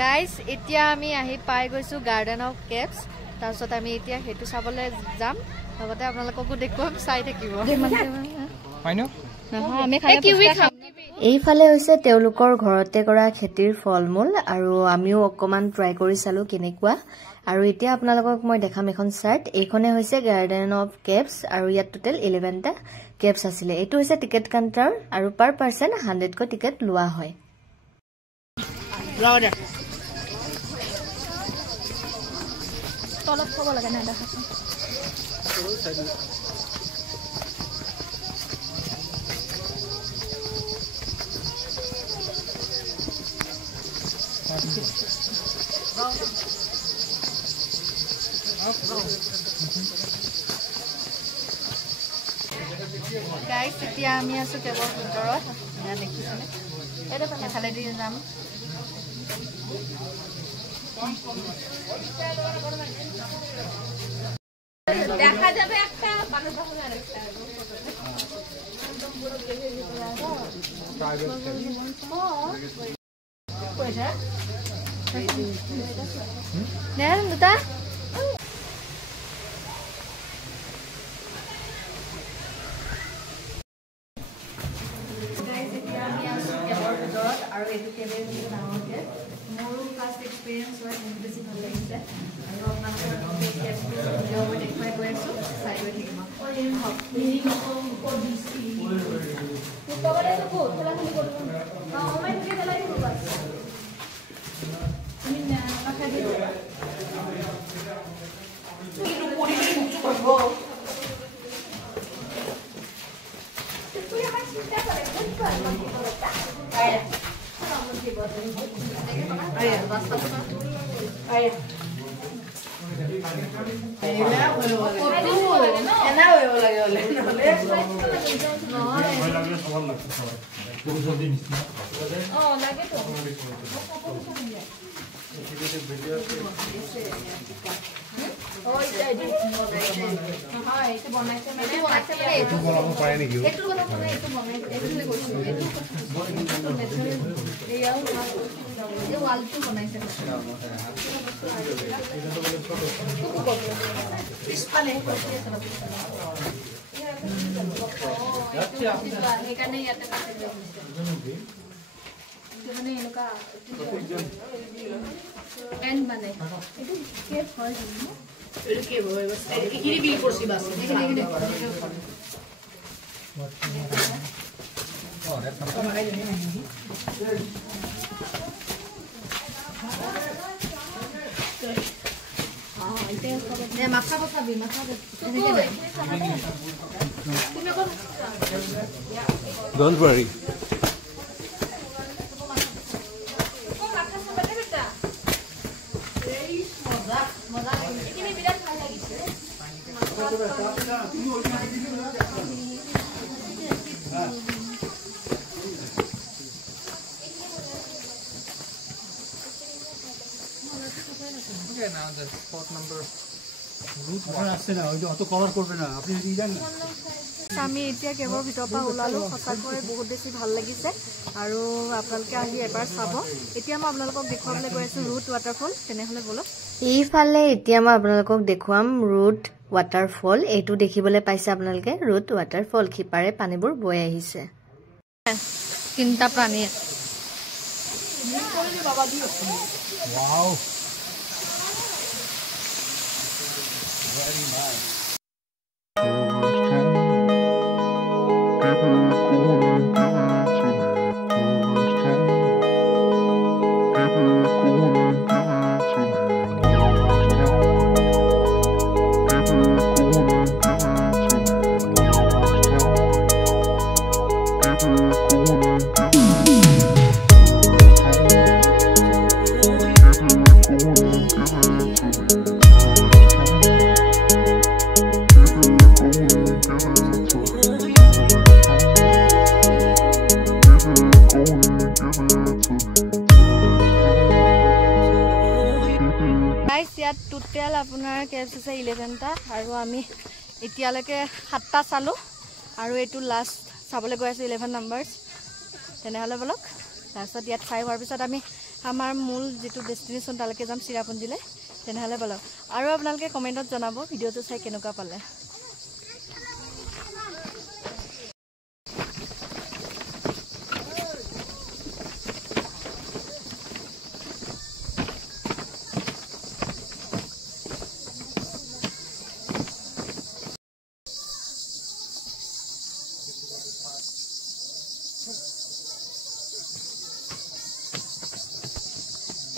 Guys এতিয়া আমি আহি পাই গৈছো গাৰ্ডেন অফ কেভছ তাৰছত আমি এতিয়া হেতু চাবলৈ যাম লগতে আপোনালোককো দেখুৱাম চাই থাকিব হয়নো আমি খাই কিউই খাম এইফালে হৈছে তেওঁলোকৰ ঘৰতে কৰা খেতিৰ ফলমূল আৰু আমিও অকমান ট্ৰাই কৰি চালো কেনেকুৱা আৰু এতিয়া আপোনালোকক মই দেখাম এখন চাৰ্ট এইখনে হৈছে গাৰ্ডেন অফ কেভছ আৰু ইয়াত টোটাল 11টা কেভছ আছিল এটো হৈছে টিকেট কাউন্টাৰ আৰু পাৰ পাৰসন 100 ক টিকেট লোৱা হয় ৰাওদা তলত থব লাগে না দেখাছো গাইস এতিয়া আমি আছো কেৱল ভিতৰত এয়া দেখিছেনে এটা ফালে দি যাম দেখা যাবে একটা মানুষ দেখা যাবে পয়সা নেন দুটা আৰু এটো কেবে নাওকে মোৰ ফাৰ্স্ট এক্সপেৰিয়েন্স হয় বহুত বেছি ভাল লাগিছে আৰু আপোনালোকৰ এক্সপেৰিয়েন্স ভিডিঅ' মই দেখুৱাই গৈ আছো চাই গৈ থাকিম Don't worry. Okay, now the spot number আমি এতিয়া কেৱল ভিতৰ পৰা ওলালো সঁচাকৈ বহুত বেছি ভাল লাগিছে আৰু আপোনালোকে আহি এবাৰ চাব এতিয়া মই আপোনালোকক দেখুৱাবলৈ গৈ আছো ৰুট ৱাটাৰফল তেনেহলে বলক এইফালে এতিয়া মই আপোনালোকক দেখুৱাম ৰুট ৱাটাৰফল এইটো দেখিবলৈ পাইছে আপোনালোকে ৰুট ৱাটাৰফল খিপাৰে পানীবোৰ বৈ আহিছে তিনটা প্ৰাণী Wow. Very nice. টোটেল আপোনাৰ কেভছ আছে 11টা আৰু আমি এতিয়ালৈকে 7টা চালো আৰু এটো লাষ্ট চাবলৈ গৈ আছো 11 নাম্বাৰছ তেনেহলে বলক তাৰছত ইয়াত চাই হোৱাৰ পিছত আমি আমাৰ মূল যেটো ডেষ্টিনেশ্যন তালৈকে যাম চিৰাপুঞ্জীলৈ তেনেহলে বলক আৰু আপোনালোকে কমেন্টত জনাব ভিডিওটো চাই কেনেকুৱা পালে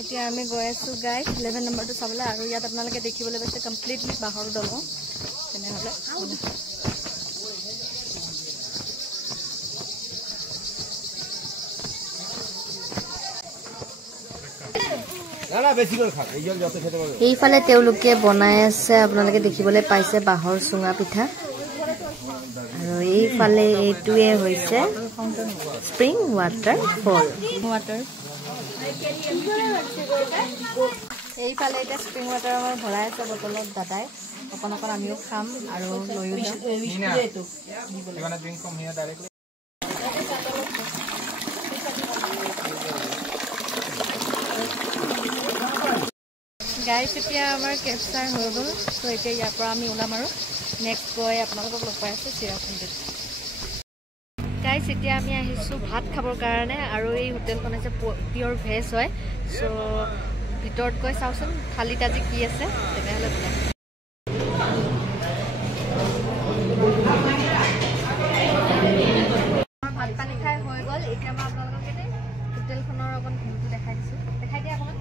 এতিয়া আমি গৈ আছো গাইজ 11 নম্বৰটো চাবলৈ আৰু ইয়াত আপোনালোকে দেখিবলৈ পাইছে কমপ্লিটলি বাহৰ দলং তেনেহলে এইফালে তেওঁলোকে বনাই আছে আপোনালোকে দেখিবলৈ পাইছে বাহৰ চুঙা পিঠা আৰু এইফালে এইটোৱে হৈছে স্প্ৰিং ৱাটাৰ ফল এইফালে এতিয়া স্প্ৰিং ৱাটাৰ আমাৰ ভৰাই আছে বটলত দাদাই অকণ অকণ আমিও খাম আৰু লৈও যাম গাইজ এতিয়া আমাৰ কেপচাৰ হৈ গ'ল তো এতিয়া ইয়াৰ পৰা আমি ওলাম আৰু নেক্সট গৈ আপোনালোকক লগ পাই আছোঁ চিৰাপুঞ্জীত গাইজ এতিয়া আমি আহিছোঁ ভাত খাবৰ কাৰণে আৰু এই হোটেলখন হৈছে পিয়ৰ ভেজ হয় চ' ভিতৰত গৈ চাওঁচোন থালিত আজি কি আছে তেনেহ'লে বোলে ভাত পানী খাই হৈ গ'ল এতিয়া মই আপোনালোকক হোটেলখনৰ অকণ ভিউটো দেখাই দিছোঁ দেখাই দিয়া অকণমান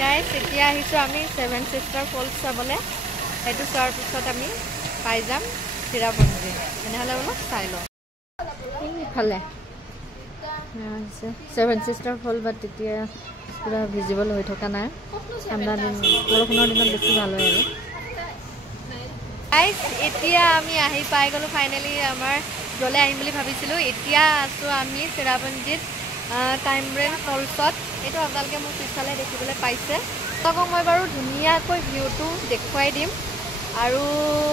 গাইজ এতিয়া আহিছোঁ আমি 7 Sisters ফলছ চাবলৈ সেইটো চোৱাৰ পিছত আমি পাই যাম চিৰাপুঞ্জী তেনেহ'লে অলপ চাই লওঁ ইফালে 7 Sisters ফল বাট তেতিয়া পুৰা ভিজিবল হৈ থকা নাই ঠাণ্ডা দিন বৰষুণৰ দিনত বেছি ভাল হয় আৰু গাইজ এতিয়া আমি আহি পাই গ'লোঁ ফাইনেলি আমাৰ য'লৈ আহিম বুলি ভাবিছিলোঁ এতিয়া আছোঁ আমি চিৰাপুঞ্জীত টাইমৰেন ফলছত এইটো আপোনালোকে মোৰ পিছফালে দেখিবলৈ পাইছে আপোনালোকক মই বাৰু ধুনীয়াকৈ ভিউটো দেখুৱাই দিম আৰু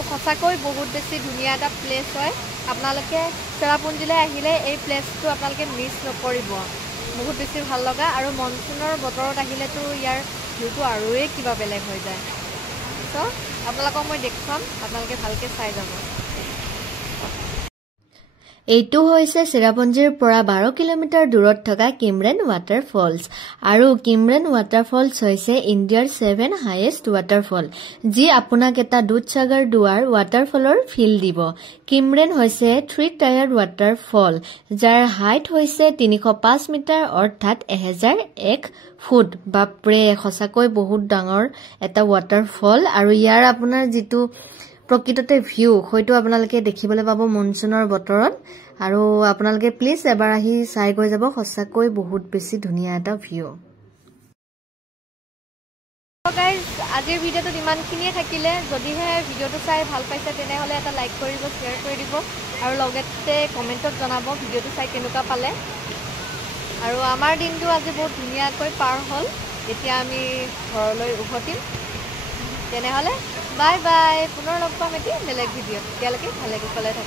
সঁচাকৈ বহুত বেছি ধুনীয়া এটা প্লেচ হয় আপোনালোকে চেৰাপুঞ্জীলৈ আহিলে এই প্লেচটো আপোনালোকে মিছ নকৰিব বহুত বেছি ভাল লগা আৰু মনচুনৰ বতৰত আহিলেতো ইয়াৰ ভিউটো আৰুৱে কিবা বেলেগ হৈ যায় চ' আপোনালোকক মই দেখুৱাম আপোনালোকে ভালকৈ চাই যাব এইটো হৈছে চিৰাপুঞ্জীৰ পৰা 12 কিলোমিটাৰ দূৰত থকা কিমৰেন ৱাটাৰ ফলছ আৰু কিমৰেন ৱাটাৰ ফলছ হৈছে ইণ্ডিয়াৰ 7 হাইয়েষ্ট ৱাটাৰফল যি আপোনাক এটা দুধসাগৰ দুৱাৰ ৱাটাৰফলৰ ফিল দিব কিমৰেন হৈছে 3 টায়াৰ ৱাটাৰফল যাৰ হাইট হৈছে 305 মিটাৰ অৰ্থাৎ 1001 ফুট বাপৰে সঁচাকৈ বহুত ডাঙৰ এটা ৱাটাৰফল আৰু ইয়াৰ আপোনাৰ যিটো প্ৰকৃততে ভিউ হয়তো আপোনালোকে দেখিবলৈ পাব মনসুনৰ বতৰত আৰু আপোনালোকে প্লিজ এবাৰ আহি চাই গৈ যাব সঁচাকৈ বহুত বেছি ধুনীয়া এটা ভিউ গাইজ আজিৰ ভিডিঅ'টোত ইমানখিনিয়ে থাকিলে যদিহে ভিডিঅ'টো চাই ভাল পাইছে তেনেহ'লে এটা লাইক কৰিব শ্বেয়াৰ কৰি দিব আৰু লগতে কমেণ্টত জনাব ভিডিঅ'টো চাই কেনেকুৱা পালে আৰু আমাৰ দিনটো আজি বহুত ধুনীয়াকৈ পাৰ হ'ল এতিয়া আমি ঘৰলৈ উভতিম তেনেহ'লে বাই বাই পুনৰ লগ পাম এতিয়া বেলেগ ভিডিঅ'ত তেতিয়ালৈকে ভালে কুশলে থাকক